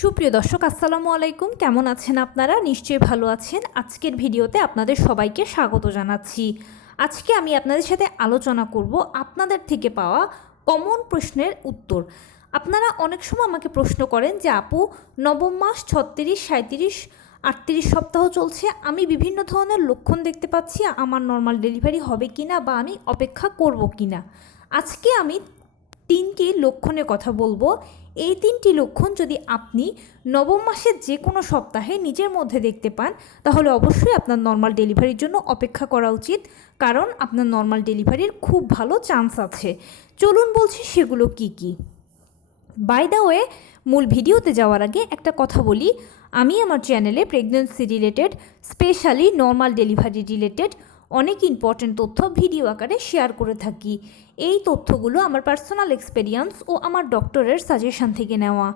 সুপ্রিয় দর্শক, আসসালামু আলাইকুম। কেমন আছেন আপনারা? নিশ্চয়ই ভালো আছেন। আজকের ভিডিওতে আপনাদের সবাইকে স্বাগত জানাচ্ছি। আজকে আমি আপনাদের সাথে আলোচনা করব আপনাদের থেকে পাওয়া কমন প্রশ্নের উত্তর। আপনারা অনেক সময় আমাকে প্রশ্ন করেন যে, আপু, নবম মাস ছত্রিশ সাঁত্রিশ আটত্রিশ সপ্তাহ চলছে। আমি বিভিন্ন ধরনের লক্ষণ দেখতে পাচ্ছি। আমার নর্মাল ডেলিভারি হবে কি না বা আমি অপেক্ষা করব কি না আজকে আমি তিনটি লক্ষণের কথা বলব। এই তিনটি লক্ষণ যদি আপনি নবম মাসের যে কোনো সপ্তাহে নিজের মধ্যে দেখতে পান, তাহলে অবশ্যই আপনার নর্মাল ডেলিভারির জন্য অপেক্ষা করা উচিত। কারণ আপনার নর্মাল ডেলিভারির খুব ভালো চান্স আছে। চলুন বলছি সেগুলো কি কি। বাই দ্য ওয়ে মূল ভিডিওতে যাওয়ার আগে একটা কথা বলি। আমি আমার চ্যানেলে pregnancy related specially normal delivery related অনেক ইম্পর্ট্যান্ট তথ্য ভিডিও আকারে শেয়ার করে থাকি। এই তথ্যগুলো আমার পার্সোনাল এক্সপেরিয়েন্স ও আমার ডক্টরের সাজেশন থেকে নেওয়া।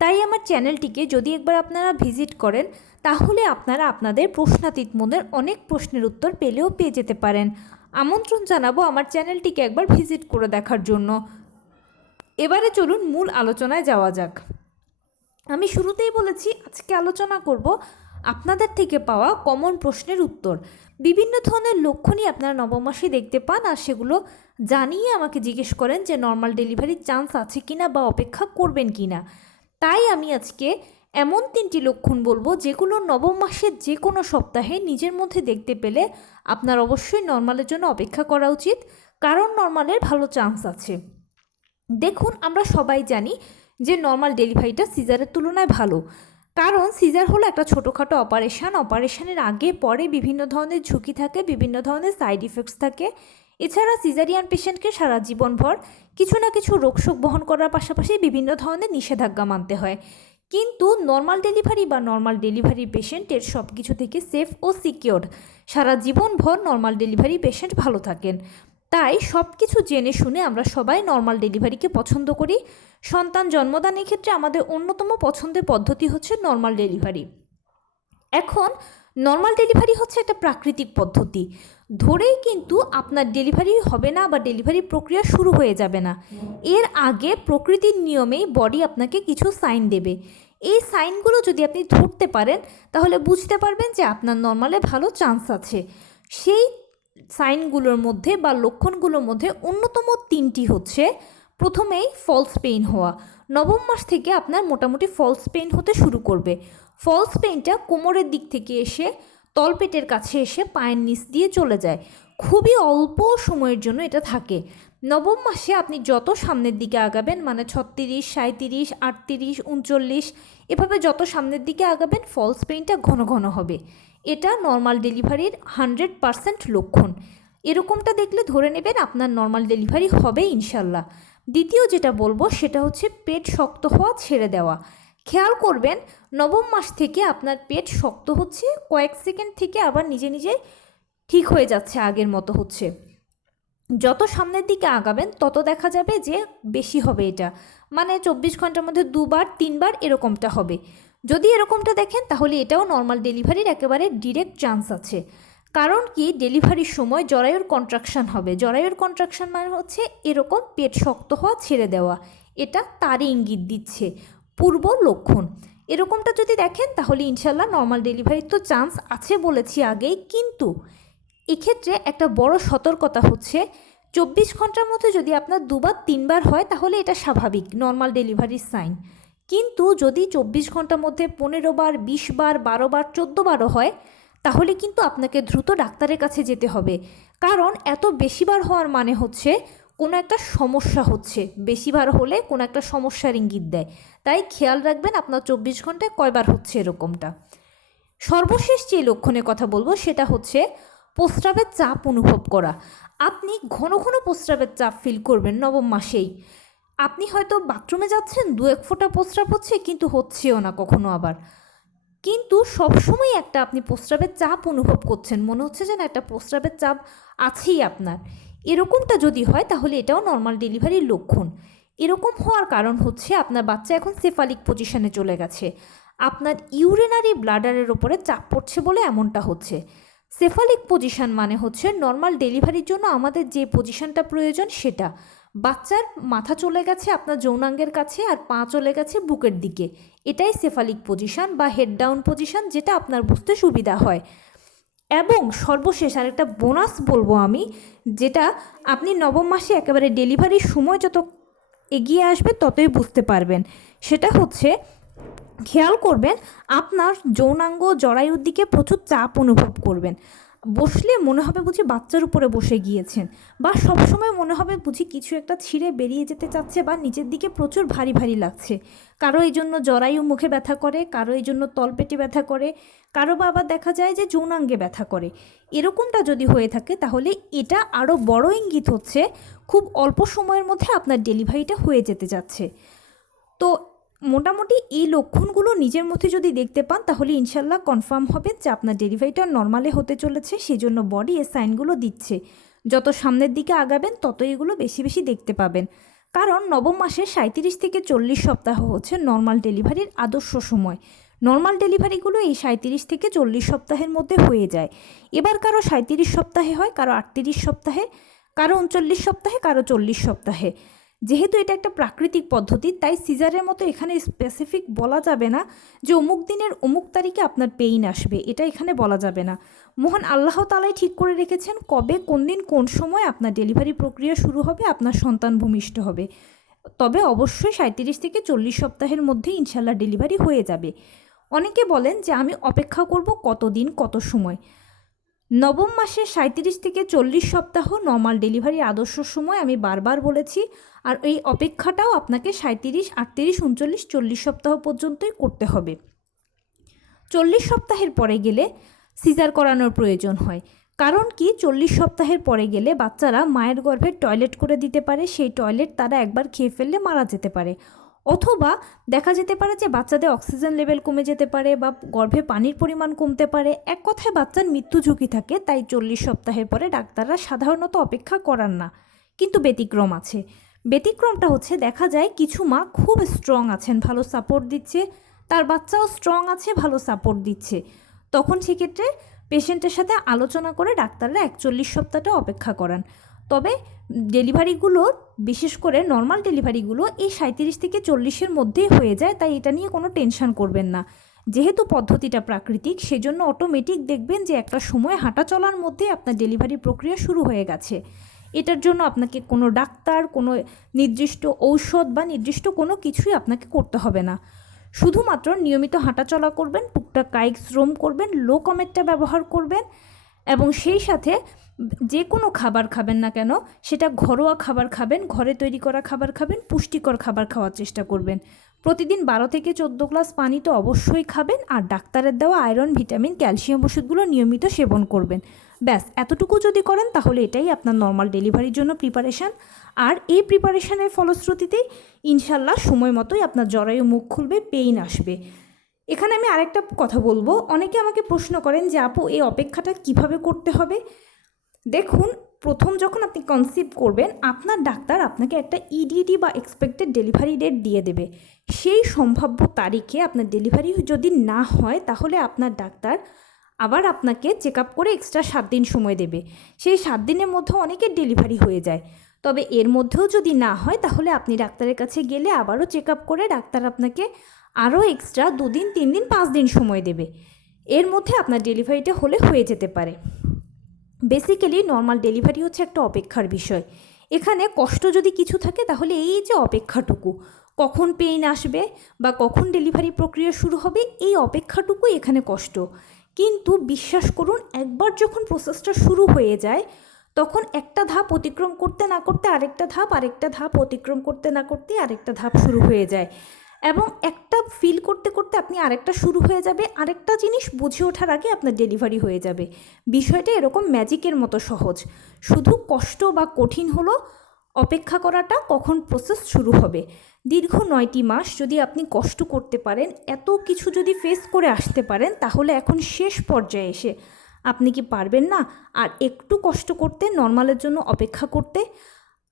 তাই আমার চ্যানেলটিকে যদি একবার আপনারা ভিজিট করেন, তাহলে আপনারা আপনাদের প্রশ্নাতীত মনের অনেক প্রশ্নের উত্তর পেলেও পেয়ে যেতে পারেন। আমন্ত্রণ জানাব আমার চ্যানেলটিকে একবার ভিজিট করে দেখার জন্য। এবারে চলুন মূল আলোচনায় যাওয়া যাক। আমি শুরুতেই বলেছি, আজকে আলোচনা করব আপনাদের থেকে পাওয়া কমন প্রশ্নের উত্তর। বিভিন্ন ধরনের লক্ষণই আপনারা নবম মাসে দেখতে পান আর সেগুলো জানিয়ে আমাকে জিজ্ঞেস করেন যে নর্মাল ডেলিভারির চান্স আছে কিনা বা অপেক্ষা করবেন কিনা। তাই আমি আজকে এমন তিনটি লক্ষণ বলব যেগুলো নবম মাসের যে কোনো সপ্তাহে নিজের মধ্যে দেখতে পেলে আপনার অবশ্যই নর্মালের জন্য অপেক্ষা করা উচিত, কারণ নর্মালের ভালো চান্স আছে। দেখুন, আমরা সবাই জানি যে নর্মাল ডেলিভারিটা সিজারের তুলনায় ভালো। কারণ সিজার হলো একটা ছোটোখাটো অপারেশান। অপারেশানের আগে, পরে বিভিন্ন ধরনের ঝুঁকি থাকে, বিভিন্ন ধরনের সাইড ইফেক্টস থাকে। এছাড়া সিজারিয়ান পেশেন্টকে সারা জীবনভর কিছু না কিছু রোগশোক বহন করার পাশাপাশি বিভিন্ন ধরনের নিষেধাজ্ঞা মানতে হয়। কিন্তু নর্মাল ডেলিভারি বা নর্মাল ডেলিভারি পেশেন্টের সব কিছু থেকে সেফ ও সিকিওর সারা জীবনভর নর্মাল ডেলিভারি পেশেন্ট ভালো থাকেন। তাই সব কিছু জেনে শুনে আমরা সবাই নর্মাল ডেলিভারিকে পছন্দ করি। সন্তান জন্মদানের ক্ষেত্রে আমাদের অন্যতম পছন্দের পদ্ধতি হচ্ছে নর্মাল ডেলিভারি এখন নর্মাল ডেলিভারি হচ্ছে একটা প্রাকৃতিক পদ্ধতি। ধরেই কিন্তু আপনার ডেলিভারি হবে না বা ডেলিভারি প্রক্রিয়া শুরু হয়ে যাবে না। এর আগে প্রকৃতির নিয়মেই বডি আপনাকে কিছু সাইন দেবে। এই সাইনগুলো যদি আপনি ধরতে পারেন, তাহলে বুঝতে পারবেন যে আপনার নর্মালে ভালো চান্স আছে। সেই সাইনগুলোর মধ্যে বা লক্ষণগুলোর মধ্যে অন্যতম তিনটি হচ্ছে প্রথমেই ফলস পেইন হওয়া। নবম মাস থেকে আপনার মোটামুটি ফলস পেইন হতে শুরু করবে। ফলস পেইনটা কোমরের দিক থেকে এসে, তলপেটের কাছে এসে পায়ের নিচ দিয়ে চলে যায়। খুবই অল্প সময়ের জন্য এটা থাকে। নবম মাসে আপনি যত সামনের দিকে আগাবেন মানে ছত্রিশ সাঁত্রিশ আটত্রিশ, উনচল্লিশ, এভাবে যত সামনের দিকে আগাবেন ফলস পেইনটা ঘন ঘন হবে। এটা নর্মাল ডেলিভারির হান্ড্রেড পারসেন্ট লক্ষণ। এরকমটা দেখলে ধরে নেবেন আপনার নর্মাল ডেলিভারি হবে ইনশাল্লাহ। দ্বিতীয় যেটা বলব, সেটা হচ্ছে পেট শক্ত হওয়া ছেড়ে দেওয়া। খেয়াল করবেন, নবম মাস থেকে আপনার পেট শক্ত হচ্ছে, কয়েক সেকেন্ড থেকে আবার নিজে নিজে ঠিক হয়ে যাচ্ছে আগের মতো হচ্ছে। যত সামনের দিকে আগাবেন, তত দেখা যাবে যে বেশি হবে এটা। মানে চব্বিশ ঘণ্টার মধ্যে দুবার, তিনবার এরকমটা হবে। যদি এরকমটা দেখেন, তাহলে এটাও নর্মাল ডেলিভারির একেবারে ডিরেক্ট চান্স আছে। কারণ কি? ডেলিভারির সময় জরায়ুর কন্ট্রাকশন হবে। জরায়ুর কন্ট্রাকশন মানে হচ্ছে এরকম পেট শক্ত হওয়া, ছেড়ে দেওয়া। এটা তারই ইঙ্গিত দিচ্ছে। পূর্ব লক্ষণ। এরকমটা যদি দেখেন, তাহলে ইনশাল্লাহ নর্মাল ডেলিভারির তো চান্স আছে বলেছি আগেই, কিন্তু এক্ষেত্রে একটা বড় সতর্কতা হচ্ছে, চব্বিশ ঘণ্টার মধ্যে যদি আপনার দুবার, তিনবার হয়, তাহলে এটা স্বাভাবিক নর্মাল ডেলিভারির সাইন কিন্তু যদি চব্বিশ ঘণ্টার মধ্যে পনেরো বার, বিশ বার, বারো বার, চোদ্দ বারও হয়, তাহলে কিন্তু আপনাকে দ্রুত ডাক্তারের কাছে যেতে হবে। কারণ এত বেশিবার হওয়ার মানে হচ্ছে, কোনো একটা সমস্যা হচ্ছে। বেশিবার হলে কোনো একটা সমস্যার ইঙ্গিত দেয়। তাই খেয়াল রাখবেন, আপনার চব্বিশ ঘন্টায় কয়বার হচ্ছে এরকমটা। সর্বশেষ যে লক্ষণের কথা বলব, সেটা হচ্ছে প্রস্রাবের চাপ অনুভব করা। আপনি ঘন ঘন প্রস্রাবের চাপ ফিল করবেন নবম মাসেই। আপনি হয়তো বাথরুমে যাচ্ছেন দু এক ফোঁটা প্রস্রাব হচ্ছে, কিন্তু হচ্ছেও না কখনো আবার। কিন্তু সবসময় একটা আপনি প্রস্রাবের চাপ অনুভব করছেন, মনে হচ্ছে যেন একটা প্রস্রাবের চাপ আছেই আপনার। এরকমটা যদি হয়, তাহলে এটাও নর্মাল ডেলিভারির লক্ষণ। এরকম হওয়ার কারণ হচ্ছে, আপনার বাচ্চা এখন সেফালিক পজিশনে চলে গেছে। আপনার ইউরিনারি ব্লাডারের ওপরে চাপ পড়ছে বলে এমনটা হচ্ছে। সেফালিক পজিশন মানে হচ্ছে নর্মাল ডেলিভারির জন্য আমাদের যে পজিশনটা প্রয়োজন সেটা। বাচ্চার মাথা চলে গেছে আপনার যৌনাঙ্গের কাছে আর পা চলে গেছে বুকের দিকে। এটাই সেফালিক পজিশন বা হেড ডাউন পজিশন যেটা আপনার বুঝতে সুবিধা হয়। এবং সর্বশেষ আরেকটা বোনাস বলব আমি, যেটা আপনি নবম মাসে একেবারে ডেলিভারির সময় যত এগিয়ে আসবে ততই বুঝতে পারবেন। সেটা হচ্ছে খেয়াল করবেন, আপনার যৌনাঙ্গ জরায়ুর দিকে প্রচুর চাপ অনুভব করবেন। বসলে মনে হবে বুঝি বাচ্চার উপরে বসে গিয়েছেন বা সবসময় মনে হবে বুঝি কিছু একটা ছিঁড়ে বেরিয়ে যেতে চাচ্ছে বা নিচের দিকে প্রচুর ভারী ভারী লাগছে। কারও এই জন্য জরায়ু মুখে ব্যথা করে, কারও এই জন্য তলপেটে ব্যথা করে, কারও বা আবার দেখা যায় যে যৌনাঙ্গে ব্যথা করে। এরকমটা যদি হয়ে থাকে তাহলে এটা আরও বড় ইঙ্গিত হচ্ছে, খুব অল্প সময়ের মধ্যে আপনার ডেলিভারিটা হয়ে যেতে যাচ্ছে। তো মোটামুটি এই লক্ষণগুলো নিজের মধ্যে যদি দেখতে পান, তাহলে ইনশাল্লাহ কনফার্ম হবে যে আপনার ডেলিভারিটা নর্মালে হতে চলেছে সেই জন্য বডি এই সাইনগুলো দিচ্ছে। যত সামনের দিকে আগাবেন তত এগুলো বেশি বেশি দেখতে পাবেন। কারণ নবম মাসে সাঁত্রিশ থেকে চল্লিশ সপ্তাহ হচ্ছে নর্মাল ডেলিভারির আদর্শ সময়। নর্মাল ডেলিভারিগুলো এই সাঁত্রিশ থেকে চল্লিশ সপ্তাহের মধ্যে হয়ে যায়। এবার কারও সাঁত্রিশ সপ্তাহে হয়, কারও আটত্রিশ সপ্তাহে, কারও উনচল্লিশ সপ্তাহে, কারও চল্লিশ সপ্তাহে। যেহেতু এটা একটা প্রাকৃতিক পদ্ধতি, তাই সিজারের মতো এখানে স্পেসিফিক বলা যাবে না যে অমুক দিনের অমুক তারিখে আপনার পেইন আসবে, এটা এখানে বলা যাবে না। মহান আল্লাহ তালাই ঠিক করে রেখেছেন কবে, কোন দিন, কোন সময় আপনার ডেলিভারি প্রক্রিয়া শুরু হবে, আপনার সন্তান ভূমিষ্ঠ হবে। তবে অবশ্যই সাঁত্রিশ থেকে চল্লিশ সপ্তাহের মধ্যে ইনশাল্লাহ ডেলিভারি হয়ে যাবে। অনেকে বলেন যে আমি অপেক্ষা করব কতদিন, কত সময়। নবম মাসে সাঁত্রিশ থেকে চল্লিশ সপ্তাহ নর্মাল ডেলিভারি আদর্শ সময় আমি বারবার বলেছি, আর এই অপেক্ষাটাও আপনাকে সাঁত্রিশ আটত্রিশ, উনচল্লিশ, চল্লিশ সপ্তাহ পর্যন্তই করতে হবে। চল্লিশ সপ্তাহের পরে গেলে সিজার করানোর প্রয়োজন হয়। কারণ কি? চল্লিশ সপ্তাহের পরে গেলে বাচ্চারা মায়ের গর্ভে টয়লেট করে দিতে পারে, সেই টয়লেট তারা একবার খেয়ে ফেললে মারা যেতে পারে। অথবা দেখা যেতে পারে যে বাচ্চাদের অক্সিজেন লেভেল কমে যেতে পারে বা গর্ভে পানির পরিমাণ কমতে পারে। এক কথায় বাচ্চার মৃত্যু ঝুঁকি থাকে, তাই চল্লিশ সপ্তাহের পরে ডাক্তাররা সাধারণত অপেক্ষা করান না, কিন্তু ব্যতিক্রম আছে। ব্যতিক্রমটা হচ্ছে দেখা যায় কিছু মা খুব স্ট্রং আছেন, ভালো সাপোর্ট দিচ্ছে, তার বাচ্চাও স্ট্রং আছে, ভালো সাপোর্ট দিচ্ছে। তখন সেক্ষেত্রে পেশেন্টের সাথে আলোচনা করে ডাক্তাররা একচল্লিশ সপ্তাহটা অপেক্ষা করান। তবে ডেলিভারিগুলো, বিশেষ করে নর্মাল ডেলিভারিগুলো এই সাঁত্রিশ থেকে চল্লিশের মধ্যেই হয়ে যায়, তাই এটা নিয়ে কোনো টেনশন করবেন না। যেহেতু পদ্ধতিটা প্রাকৃতিক, সেজন্য অটোমেটিক দেখবেন যে একটা সময় হাঁটা চলার মধ্যে আপনার ডেলিভারি প্রক্রিয়া শুরু হয়ে গেছে। এটার জন্য আপনাকে কোনো ডাক্তার, কোনো নির্দিষ্ট ঔষধ বা নির্দিষ্ট কোনো কিছুই আপনাকে করতে হবে না। শুধুমাত্র নিয়মিত হাঁটাচলা করবেন, টুকটাক কায়িক শ্রম করবেন লো কমেটটা ব্যবহার করবেন এবং সেই সাথে যে কোনো খাবার খাবেন না কেন, সেটা ঘরোয়া খাবার খাবেন, ঘরে তৈরি করা খাবার খাবেন, পুষ্টিকর খাবার খাওয়ার চেষ্টা করবেন। প্রতিদিন বারো থেকে চোদ্দ গ্লাস পানি তো অবশ্যই খাবেন, আর ডাক্তারের দেওয়া আয়রন, ভিটামিন, ক্যালসিয়াম ওষুধগুলো নিয়মিত সেবন করবেন। ব্যাস, এতটুকু যদি করেন, তাহলে এটাই আপনার নর্মাল ডেলিভারির জন্য প্রিপারেশান আর এই প্রিপারেশানের ফলশ্রুতিতেই ইনশাল্লাহ সময় মতোই আপনার জরায়ু মুখ খুলবে পেইন আসবে। এখানে আমি আরেকটা কথা বলব। অনেকে আমাকে প্রশ্ন করেন যে, আপু, এই অপেক্ষাটা কীভাবে করতে হবে? দেখুন, প্রথম যখন আপনি কনসিভ করবেন, আপনার ডাক্তার আপনাকে একটা ইডিডি বা এক্সপেক্টেড ডেলিভারি ডেট দিয়ে দেবে। সেই সম্ভাব্য তারিখে আপনার ডেলিভারি যদি না হয়, তাহলে আপনার ডাক্তার আবার আপনাকে চেক আপ করে এক্সট্রা সাত দিন সময় দেবে। সেই সাত দিনের মধ্যে অনেকের ডেলিভারি হয়ে যায়। তবে এর মধ্যেও যদি না হয়, তাহলে আপনি ডাক্তারের কাছে গেলে আবারও চেক আপ করে ডাক্তার আপনাকে আরও এক্সট্রা দুদিন তিন দিন পাঁচ দিন সময় দেবে। এর মধ্যে আপনার ডেলিভারিটা হলে হয়ে যেতে পারে। বেসিক্যালি নর্মাল ডেলিভারি হচ্ছে একটা অপেক্ষার বিষয়। এখানে কষ্ট যদি কিছু থাকে, তাহলে এই যে অপেক্ষাটুকু, কখন পেইন আসবে বা কখন ডেলিভারি প্রক্রিয়া শুরু হবে, এই অপেক্ষাটুকুই এখানে কষ্ট। কিন্তু বিশ্বাস করুন, একবার যখন প্রসেসটা শুরু হয়ে যায়, তখন একটা ধাপ অতিক্রম করতে না করতে আরেকটা ধাপ আরেকটা ধাপ অতিক্রম করতে না করতে আরেকটা ধাপ শুরু হয়ে যায়। এবং একটা ফিল করতে করতে আপনি আরেকটা শুরু হয়ে যাবে, আরেকটা জিনিস বুঝে ওঠার আগে আপনার ডেলিভারি হয়ে যাবে। বিষয়টা এরকম ম্যাজিকের মতো সহজ। শুধু কষ্ট বা কঠিন হলো, অপেক্ষা করাটা কখন প্রসেস শুরু হবে। দীর্ঘ নয়টি মাস যদি আপনি কষ্ট করতে পারেন, এত কিছু যদি ফেস করে আসতে পারেন, তাহলে এখন শেষ পর্যায়ে এসে আপনি কি পারবেন না? আর একটু কষ্ট করতে নর্মালের জন্য অপেক্ষা করতে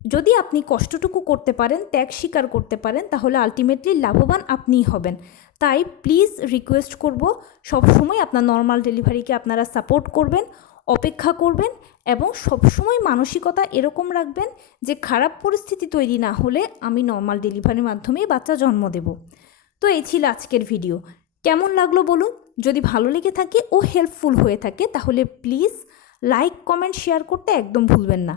যদি আপনি কষ্টটুকু করতে পারেন, ত্যাগ স্বীকার করতে পারেন, তাহলে আলটিমেটলি লাভবান আপনিই হবেন। তাই প্লিজ রিকোয়েস্ট করব, সবসময় আপনার নর্মাল ডেলিভারিকে আপনারা সাপোর্ট করবেন, অপেক্ষা করবেন এবং সবসময় মানসিকতা এরকম রাখবেন যে খারাপ পরিস্থিতি তৈরি না হলে আমি নর্মাল ডেলিভারির মাধ্যমেই বাচ্চা জন্ম দেব। তো এই ছিল আজকের ভিডিও কেমন লাগল বলুন? যদি ভালো লেগে থাকে ও হেল্পফুল হয়ে থাকে, তাহলে প্লিজ লাইক কমেন্ট শেয়ার করতে একদম ভুলবেন না।